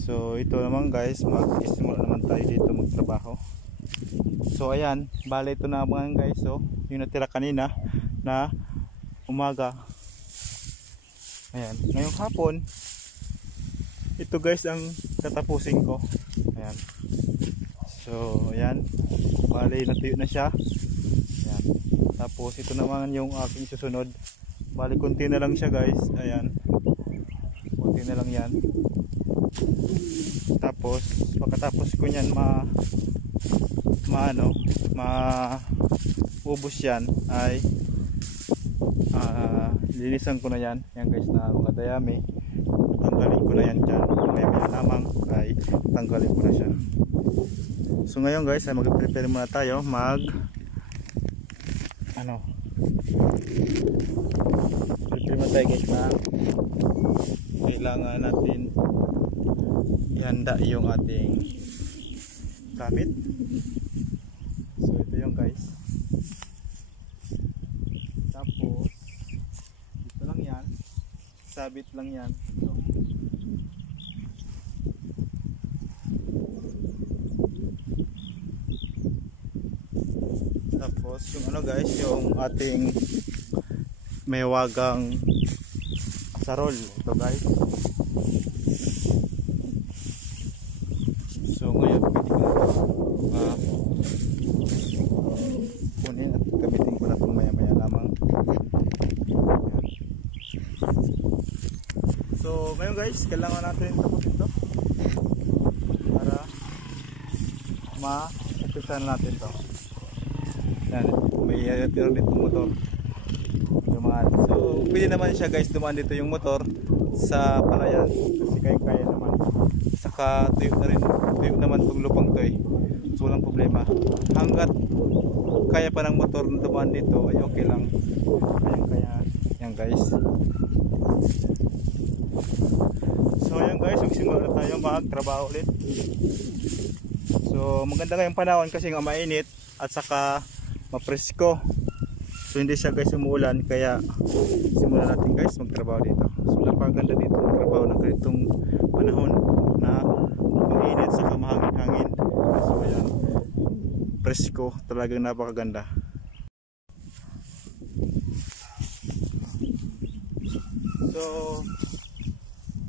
So ito naman guys, mag-isimula naman tayo dito magtrabaho. So ayan, bale ito na mga guys. So yung natira kanina na umaga. Ayan, ngayong hapon ito guys ang tatapusin ko. Ayan. So ayan, bale natuyo na siya. Ayan. Tapos ito naman yung aking susunod. Bale konti na lang siya guys. Ayan, konti na lang yan. Tapos pagkatapos ko nyan ubos yan ay linisan ko na yan guys na mga dayami. Tanggalin ko na yan dyan, maya lamang ay tanggalin ko na siya. So ngayon guys ay mag-prepare muna tayo prepare muna tayo guys na kailangan natin ihanda yung ating gamit. So ito yung guys, tapos dito lang yan, sabit lang yan. Tapos yung guys, yung ating may wagang sarol ito guys. So ngayon pwede ko na kunin at gamitin ko na itong maya maya lamang. So ngayon guys, kailangan natin tapusin ito para ma-episan natin ito. Yan, may pero dito motor dumaan. So pwede naman siya guys dumaan dito yung motor sa palayan kasi kaya naman. Saka tuyo naman itong lupang to eh. So walang problema, hanggat kaya pa ng motor na dumaan dito ay okay lang. Kaya yan guys. So yan guys, magsimula na tayo magtrabaho ulit. So maganda ngayong panahon kasi nga mainit at saka mapresko. So hindi siya guys umuulan, kaya simulan natin guys magtrabaho dito. So napakaganda dito magtrabaho ng ganitong panahon na mainit saka mahangin-hangin. So ayan, presko, talagang napakaganda. So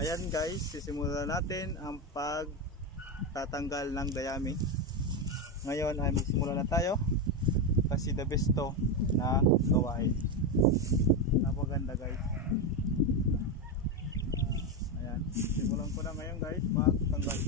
ayan guys, sisimulan natin ang pagtatanggal ng dayami. Ngayon ay magsimula na tayo kasi the best to na gawain. Napaganda guys. Ayan, simulan ko na ngayon guys magtanggal.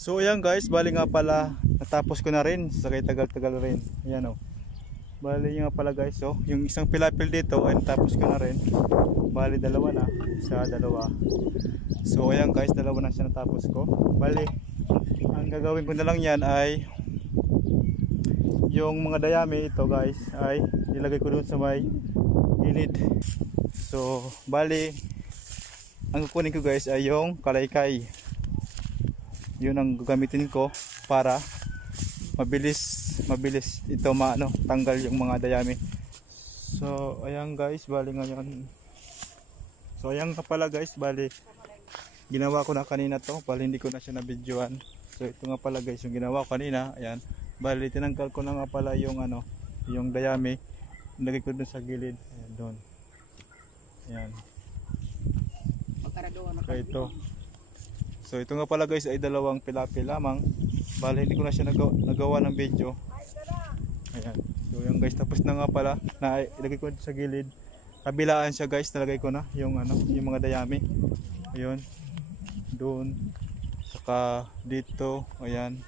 So ayan guys, bali nga pala natapos ko na rin sa kay tagal-tagal rin. Ayan oh. Bali nga pala guys, oh, yung isang pilapil dito ay natapos ko na rin. Bali dalawa na, isa dalawa. So ayan guys, dalawa na siya natapos ko. Bali ang gagawin ko na lang yan ay yung mga dayami ito guys ay nilagay ko doon sa may gilid. So bali ang kukunin ko guys ay yung kalaykay. Yun ang gagamitin ko para mabilis ito tanggal yung mga dayami. So ayan guys, bali ngayon. So ayan ka pala guys, bali ginawa ko na kanina to, bali hindi ko na siya na-videoan. So ito nga pala guys yung ginawa ko kanina. Ayan, bali tinanggal ko na nga pala yung yung dayami, nilagay ko dun sa gilid. Ayan doon. Ayan. So ito. So ito nga pala guys ay dalawang pilapil lamang. Bali hindi ko na siya nagawa ng video. Ayan. So yung guys, tapos na nga pala na ilagay ko sa gilid. Kabilaan siya guys, nalagay ko na yung yung mga dayami. Ayun. Doon. Saka dito, ayan.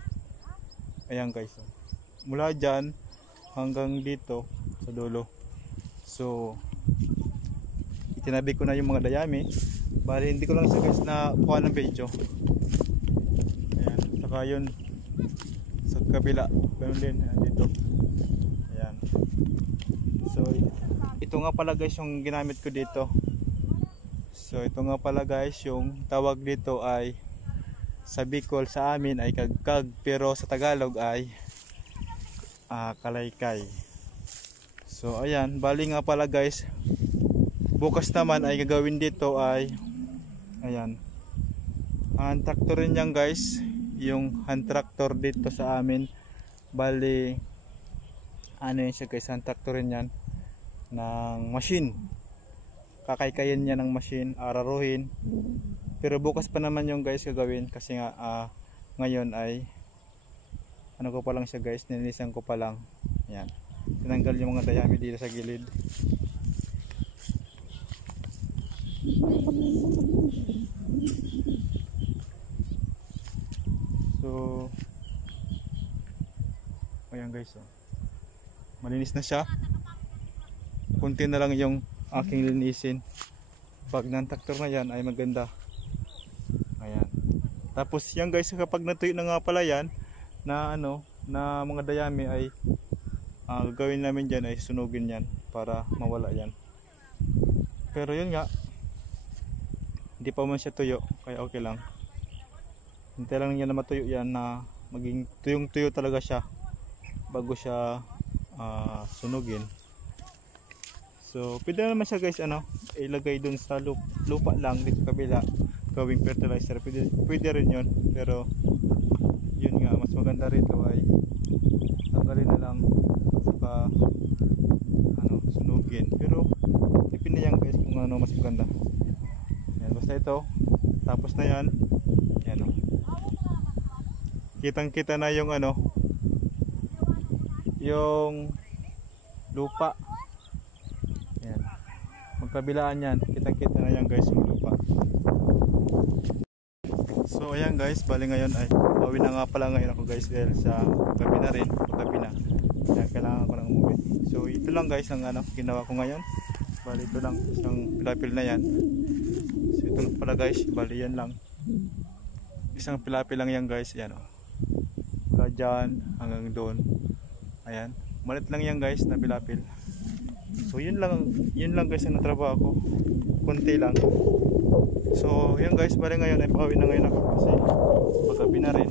Ayan guys. Mula diyan hanggang dito sa dulo. So itinabi ko na yung mga dayami. Bali hindi ko lang siya guys na kuha ng video. Ayan, saka yun sa kabila, ganun din dito. Ayan. So ito nga pala guys yung ginamit ko dito. So ito nga pala guys yung tawag dito ay sa Bicol sa amin ay kagkag, pero sa Tagalog ay kalaykay. So ayan, bali nga pala guys, bukas naman ay gagawin dito ay ayan, hand tractor rin yan guys, yung hand tractor dito sa amin. Bali yun siya guys, hand tractor rin yan ng machine, kakaykayin niya ng machine, araruhin. Pero bukas pa naman yung guys gagawin kasi nga ngayon ay ko pa lang siya guys, nilinisan ko pa lang. Ayan, tinanggal yung mga dayami dito sa gilid. So ayan guys, malinis na siya. Kunti na lang yung aking linisin. Pag ng traktor na yan ay maganda. Ayan. Tapos yan guys, kapag natuyo na nga pala yan na na mga dayami ay gagawin namin dyan ay sunugin yan para mawala yan. Pero yun nga, hindi pa man siya tuyo, kaya okay lang. Hintay lang yan na matuyo yan, na maging tuyong tuyo talaga siya bago siya sunugin. So pwede naman siya guys ilagay dun sa lupa lang dito kabila, gawing fertilizer. Pwede rin yun, pero mas maganda rito ay tanggalin na lang saka sunugin, pero depende yan guys kung ano mas maganda. Yan, basta ito tapos na yan. Yan, kitang kita na yung yung lupa. Yan, magkabilaan yan, kitang kita na yan guys yung lupa. So ayan guys, bali ngayon ay bawi na nga pala ngayon ako guys dahil sa gabi na rin, gabi na kaya kailangan ko nang umuwi. So ito lang guys ang ginawa ko ngayon. Bali ito lang isang pilapil na yan. So ito lang pala guys, bali yan lang isang pilapil lang yan guys. Ayan mula dyan hanggang doon. Ayan, malit lang yan guys na pilapil. So yun lang guys ang natrabaho ko, konti lang. So yan guys, bali ngayon ay pauwi na ngayon ako kasi paggabi na rin.